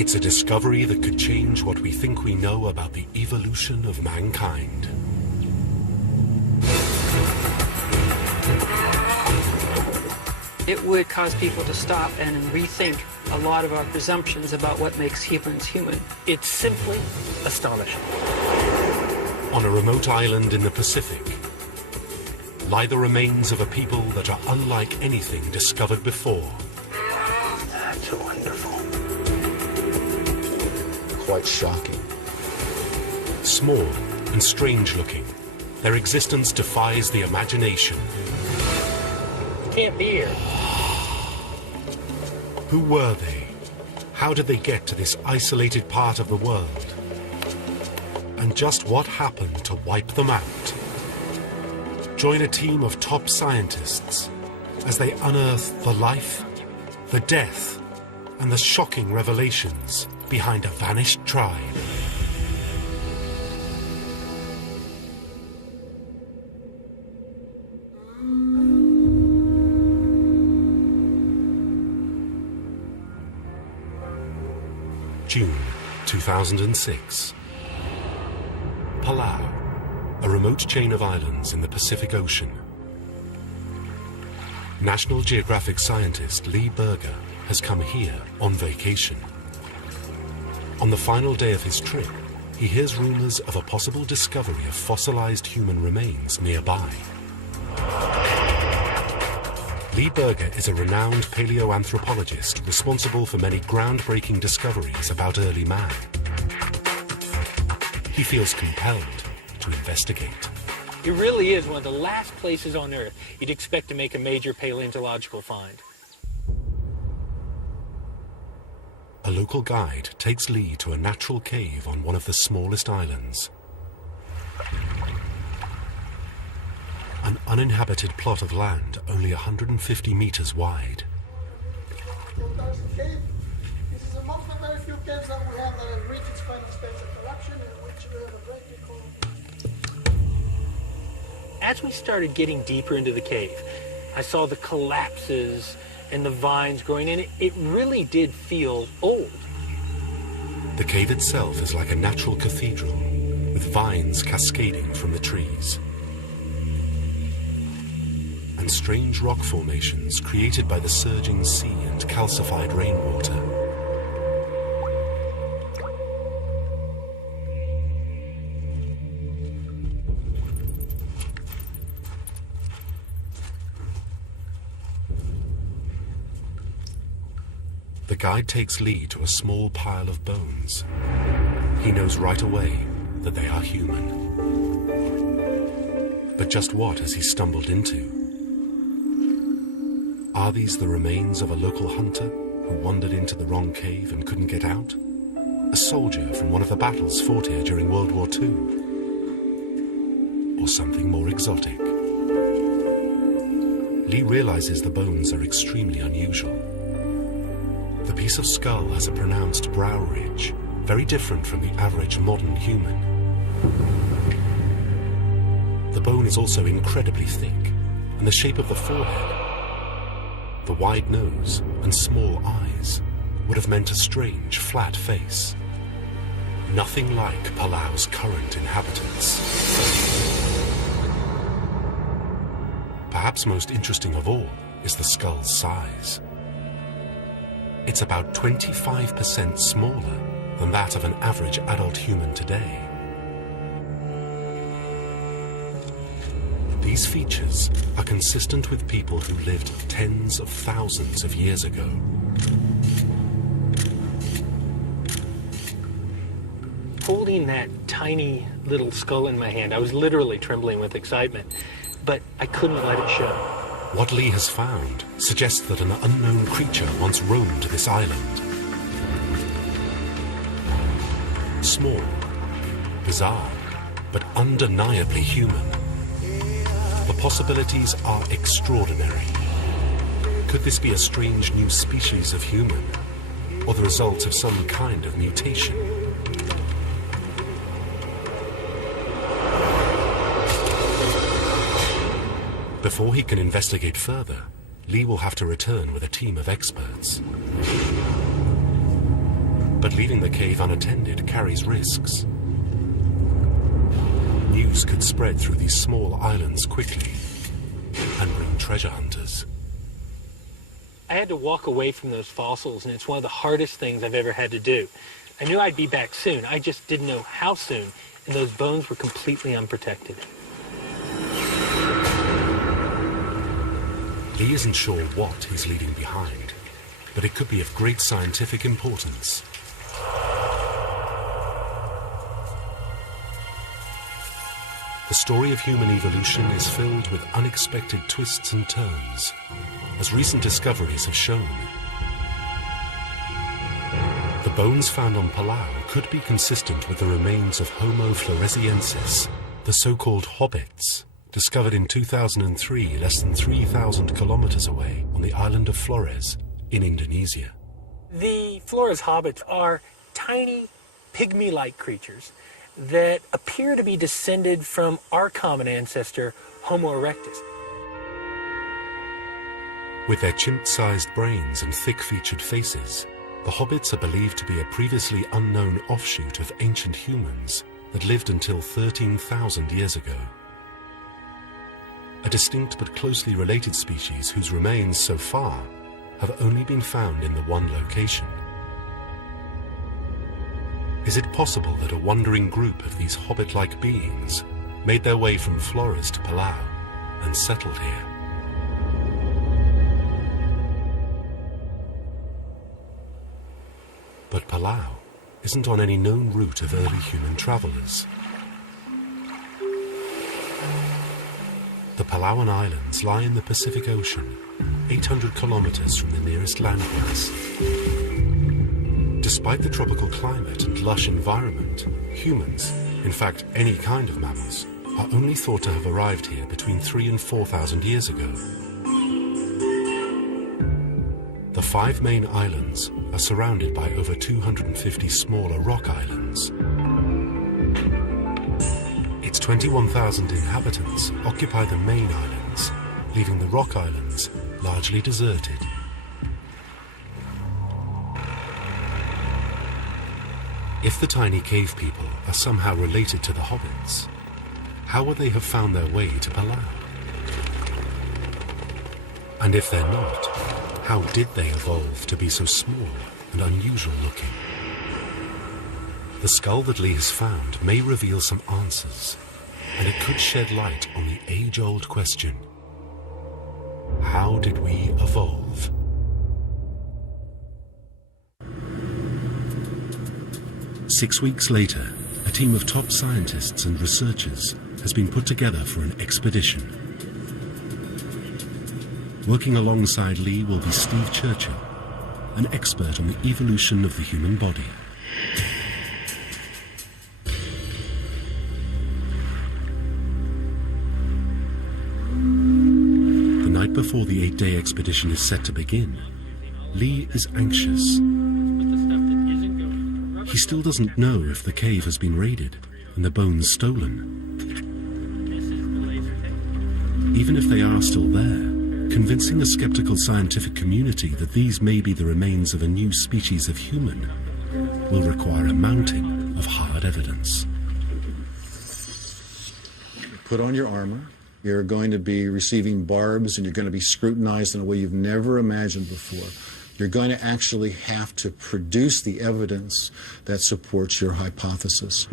It's a discovery that could change what we think we know about the evolution of mankind. It would cause people to stop and rethink a lot of our presumptions about what makes humans human. It's simply astonishing. On a remote island in the Pacific lie the remains of a people that are unlike anything discovered before. That's wonderful. Quite shocking. Small and strange looking, their existence defies the imagination. Can't be here. Who were they? How did they get to this isolated part of the world? And just what happened to wipe them out? Join a team of top scientists as they unearth the life, the death, and the shocking revelations behind a vanished tribe. June 2006. Palau, a remote chain of islands in the Pacific Ocean. National Geographic scientist Lee Berger has come here on vacation. On the final day of his trip, he hears rumors of a possible discovery of fossilized human remains nearby. Lee Berger is a renowned paleoanthropologist responsible for many groundbreaking discoveries about early man. He feels compelled to investigate. It really is one of the last places on Earth you'd expect to make a major paleontological find. A local guide takes Lee to a natural cave on one of the smallest islands. An uninhabited plot of land only 150 meters wide. This is amongst the very few caves that we have that have reached its final stage of corruption, in which we have a great big. As we started getting deeper into the cave, I saw the collapses and the vines growing in. It really did feel old. The cave itself is like a natural cathedral, with vines cascading from the trees. And strange rock formations created by the surging sea and calcified rainwater. The guide takes Lee to a small pile of bones. He knows right away that they are human. But just what has he stumbled into? Are these the remains of a local hunter who wandered into the wrong cave and couldn't get out? A soldier from one of the battles fought here during World War II? Or something more exotic? Lee realizes the bones are extremely unusual. The piece of skull has a pronounced brow ridge, very different from the average modern human. The bone is also incredibly thick, and the shape of the forehead, the wide nose and small eyes would have meant a strange, flat face. Nothing like Palau's current inhabitants. Perhaps most interesting of all is the skull's size. It's about 25% smaller than that of an average adult human today. These features are consistent with people who lived tens of thousands of years ago. Holding that tiny little skull in my hand, I was literally trembling with excitement, but I couldn't let it show. What Lee has found suggests that an unknown creature once roamed this island. Small, bizarre, but undeniably human. The possibilities are extraordinary. Could this be a strange new species of human, or the result of some kind of mutation? Before he can investigate further, Lee will have to return with a team of experts. But But leaving the cave unattended carries risks. News could spread through these small islands quickly and bring treasure hunters. I had to walk away from those fossils, and it's one of the hardest things I've ever had to do. I knew I'd be back soon. I just didn't know how soon, and those bones were completely unprotected. Lee isn't sure what he's leaving behind, but it could be of great scientific importance. The story of human evolution is filled with unexpected twists and turns, as recent discoveries have shown. The bones found on Palau could be consistent with the remains of Homo floresiensis, the so-called hobbits, discovered in 2003 less than 3,000 kilometers away on the island of Flores in Indonesia. The Flores hobbits are tiny, pygmy-like creatures that appear to be descended from our common ancestor, Homo erectus. With their chimp-sized brains and thick-featured faces, the hobbits are believed to be a previously unknown offshoot of ancient humans that lived until 13,000 years ago. A distinct but closely related species whose remains so far have only been found in the one location. Is it possible that a wandering group of these hobbit-like beings made their way from Flores to Palau and settled here? But Palau isn't on any known route of early human travelers. The Palauan Islands lie in the Pacific Ocean, 800 kilometers from the nearest landmass. Despite the tropical climate and lush environment, humans, in fact any kind of mammals, are only thought to have arrived here between 3,000 and 4,000 years ago. The 5 main islands are surrounded by over 250 smaller rock islands. Its 21,000 inhabitants occupy the main islands, leaving the rock islands largely deserted. If the tiny cave people are somehow related to the hobbits, how would they have found their way to Palau? And if they're not, how did they evolve to be so small and unusual looking? The skull that Lee has found may reveal some answers, and it could shed light on the age-old question: how did we evolve? Six weeks later, a team of top scientists and researchers has been put together for an expedition. Working alongside Lee will be Steve Churchill, an expert on the evolution of the human body. The night before the 8-day expedition is set to begin, Lee is anxious. He still doesn't know if the cave has been raided and the bones stolen. Even if they are still there, convincing a skeptical scientific community that these may be the remains of a new species of human will require a mounting of hard evidence. Put on your armor. You're going to be receiving barbs, and you're going to be scrutinized in a way you've never imagined before. You're going to actually have to produce the evidence that supports your hypothesis.